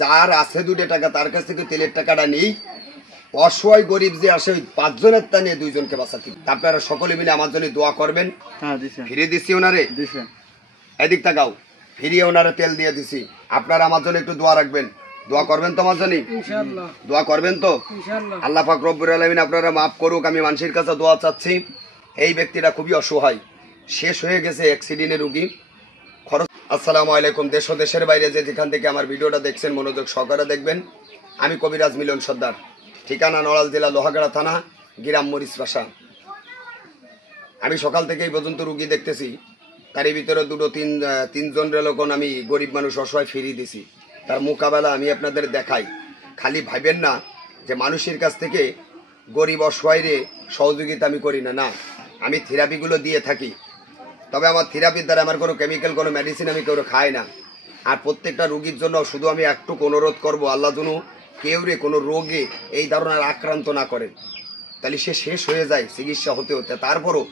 যার আছে 2 টাকা তার কাছ থেকে তেলের টাকাটা নেই, অসহায় গরিব যে আসে ওই 5 জনের তা নিয়ে 2 জনকে বাঁচাতে। আপনারা সকলে মিলে আমার জন্য দোয়া করবেন। ফিরে দিচ্ছি ওনারে, এদিক তাকাও, ফিরিয়ে ওনারে তেল দিয়ে দিছি। আপনারা আমার জন্য একটু দোয়া রাখবেন, দোয়া করবেন তো আমার জন্য? ইনশাআল্লাহ দোয়া করবেন তো? ইনশাআল্লাহ। আল্লাহ পাক রব্বুল আলামিন আপনারা মাফ করুক, আমি মানুষের কাছে দোয়া চাচ্ছি। এই ব্যক্তিটা খুবই অসহায়, শেষ হয়ে গেছে, অ্যাক্সিডেন্টের রোগী। খরচ। আসসালামু আলাইকুম। দেশ ও দেশের বাইরে যেখান থেকে আমার ভিডিওটা দেখছেন মনোযোগ সহকারে দেখবেন। আমি কবিরাজ মিলন সর্দার, ঠিকানা নড়াইল জেলা লোহাগাড়া থানা, গ্রাম মরিচ বাসা। আমি সকাল থেকে এই পর্যন্ত রুগী দেখতেছি, তারই ভিতরে 2-3 লোকন আমি গরিব মানুষ অসহায় ফিরিয়ে দিছি। তার মোকাবেলা আমি আপনাদের দেখাই। খালি ভাইবেন না যে মানুষের কাছ থেকে গরিব অসহায়রে সহযোগিতা আমি করি না, না, আমি থেরাপিগুলো দিয়ে থাকি। তবে আমার থেরাপির দ্বারা আমার কোনো কেমিক্যাল, কোনো মেডিসিন আমি কেউ খাই না। আর প্রত্যেকটা রুগীর জন্য শুধু আমি একটু অনুরোধ করবো, আল্লাহ যেন কেউ রে কোনো রোগে এই ধরনের আক্রান্ত না করে, তাহলে সে শেষ হয়ে যায় চিকিৎসা হতে হতে। তারপরও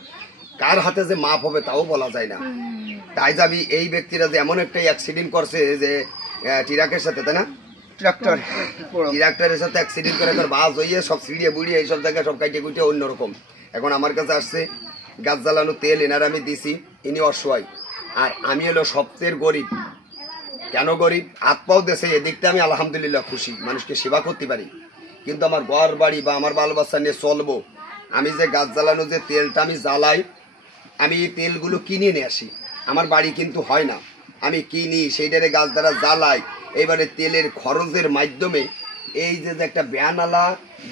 কার হাতে যে মাপ হবে তাও বলা যায় না। তাই যাবি এই ব্যক্তিরা যে এমন একটা অ্যাক্সিডেন্ট করছে যে ট্রাকের সাথে, তাই না, ট্রাক্টরের সাথে অ্যাক্সিডেন্ট করে তোর বাস হইয়ে সব ছিঁড়িয়ে বুড়িয়ে এইসব জায়গায় সব কাটিয়ে কুটিয়ে অন্যরকম। এখন আমার কাছে আসছে গাছ জ্বালানো তেল, এনার আমি দিছি, ইনি অসহায়। আর আমি হলো সবচেয়ে গরিব। কেন গরিব? হাত পাও দেশে, এদিকটা আমি আলহামদুলিল্লাহ খুশি, মানুষকে সেবা করতে পারি। কিন্তু আমার ঘর বাড়ি বা আমার বাল বাচ্চা নিয়ে চলবো, আমি যে গাছ জ্বালানো যে তেলটা আমি জ্বালাই, আমি এই তেলগুলো কিনে নিয়ে আসি। আমার বাড়ি কিন্তু হয় না, আমি কিনি, সেইটারে গাছ দ্বারা জ্বালাই। এইবারে তেলের খরচের মাধ্যমে এই যে একটা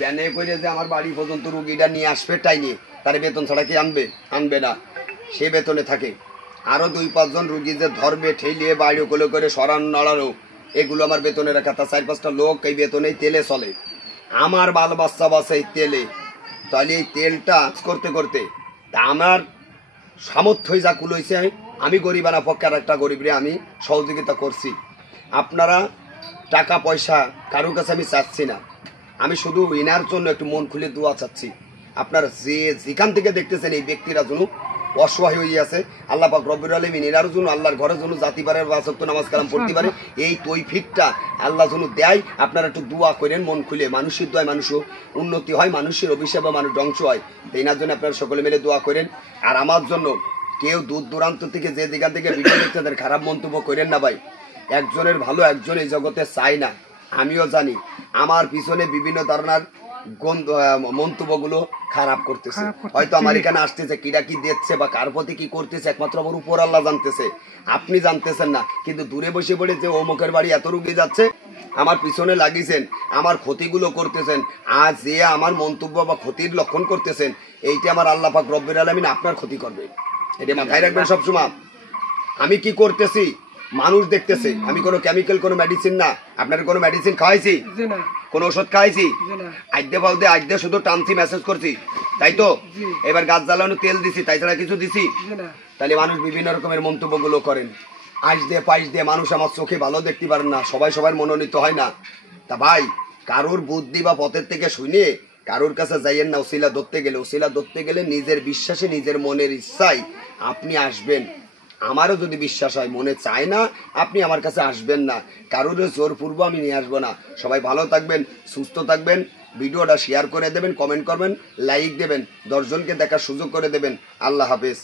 ব্যানে করে যে আমার বাড়ি পর্যন্ত রুগীটা নিয়ে আসবে, তাই নিয়ে তার বেতন ছাড়া কি আনবে না, সে বেতনে থাকে। আরও 2-5 জন রুগী যে ধরবে, ঠেলিয়ে বাইরে করে সরানো নড়ানো, এগুলো আমার বেতনে রাখা। তা 4-5টা লোক এই বেতনেই তেলে চলে। আমার বাল বাচ্চা বাসে এই তেলে। তাহলে এই তেলটা করতে করতে তা আমার সামর্থ্যই যা কুলইছে, আমি গরিবানা পক্ষে আর একটা গরিবরে আমি সহযোগিতা করছি। আপনারা টাকা পয়সা কারোর কাছে আমি চাচ্ছি না, আমি শুধু ইনার জন্য একটু মন খুলে দোয়া চাচ্ছি। আপনারা যেখান থেকে দেখতেছেন এই ব্যক্তিরা যেন অসহায় হয়ে আছে, আল্লাহ পাক রব্বুল আলামিন এনার জন্য, আল্লাহর ঘরের জন্য জাতি পারে 5 ওয়াক্ত নামাজ কালাম পড়তে পারে, এই তৌফিকটা আল্লাহ যেন দেয়। আপনারা একটু দোয়া করেন মন খুলে। মানুষের দোয়ায় মানুষও উন্নতি হয়, মানুষের অভিশাপে মানুষ ধ্বংস হয়। এনার জন্য আপনারা সকলে মিলে দোয়া করেন। আর আমার জন্য কেউ দূর দূরান্ত থেকে যে দিকে থেকে ভিডিও দেখতে তাদের খারাপ মন্তব্য করেন না ভাই। একজনের ভালো একজন এই জগতে চাই না, আমিও জানি। আমার পিছনে বিভিন্ন ধরনের মন্তব্যগুলো খারাপ করতেছে। হয়তো আমার এখানে আসতেছে কিরা কি দিচ্ছে বা কার প্রতি কি করতেছে একমাত্র আমার উপর আল্লাহ জানতেছে, আপনি জানতেছেন না। কিন্তু দূরে বসে পড়ে যে অমুকের বাড়ি এত রুগী যাচ্ছে, আমার পিছনে লাগিয়েছেন, আমার ক্ষতিগুলো করতেছেন, আজ যে আমার মন্তব্য বা ক্ষতির লক্ষণ করতেছেন, এইটা আমার আল্লাহ পাক রব্বুল আলামিন আপনার ক্ষতি করবে, এটা মাথায় রাখবেন সবসময়। আমি কি করতেছি মানুষ দেখতেছে, আমি কোনো কেমিক্যাল, কোনো মেডিসিন না। আপনার কোনো মেডিসিন খাওয়াইছি? কোন ওষুধ খাওয়াইছি? আজকে বলতে আজকে শুধু টানছি, মেসেজ করছি, তাই তো? এবার গাছ জ্বালানো তেল দিছি, তাই ছাড়া কিছু দিছি? তাহলে মানুষ বিভিন্ন রকমের মন্তব্যগুলো করেন। আজ দিয়ে পাইস দিয়ে মানুষ আমার চোখে ভালো দেখতে পারেন না, সবাই সবার মনোনীত হয় না। তা ভাই, কারোর বুদ্ধি বা পথের থেকে শুনে কারোর কাছে যাইয়েন না। ওসিলা ধরতে গেলে নিজের বিশ্বাসে, নিজের মনের ইচ্ছায় আপনি আসবেন। আমারও যদি বিশ্বাস হয়, মনে চায় না, আপনি আমার কাছে আসবেন না। কারোর জোরপূর্ব আমি নিয়ে আসবো না। সবাই ভালো থাকবেন, সুস্থ থাকবেন। ভিডিওটা শেয়ার করে দেবেন, কমেন্ট করবেন, লাইক দেবেন, 10 জনকে দেখার সুযোগ করে দেবেন। আল্লাহ হাফেজ।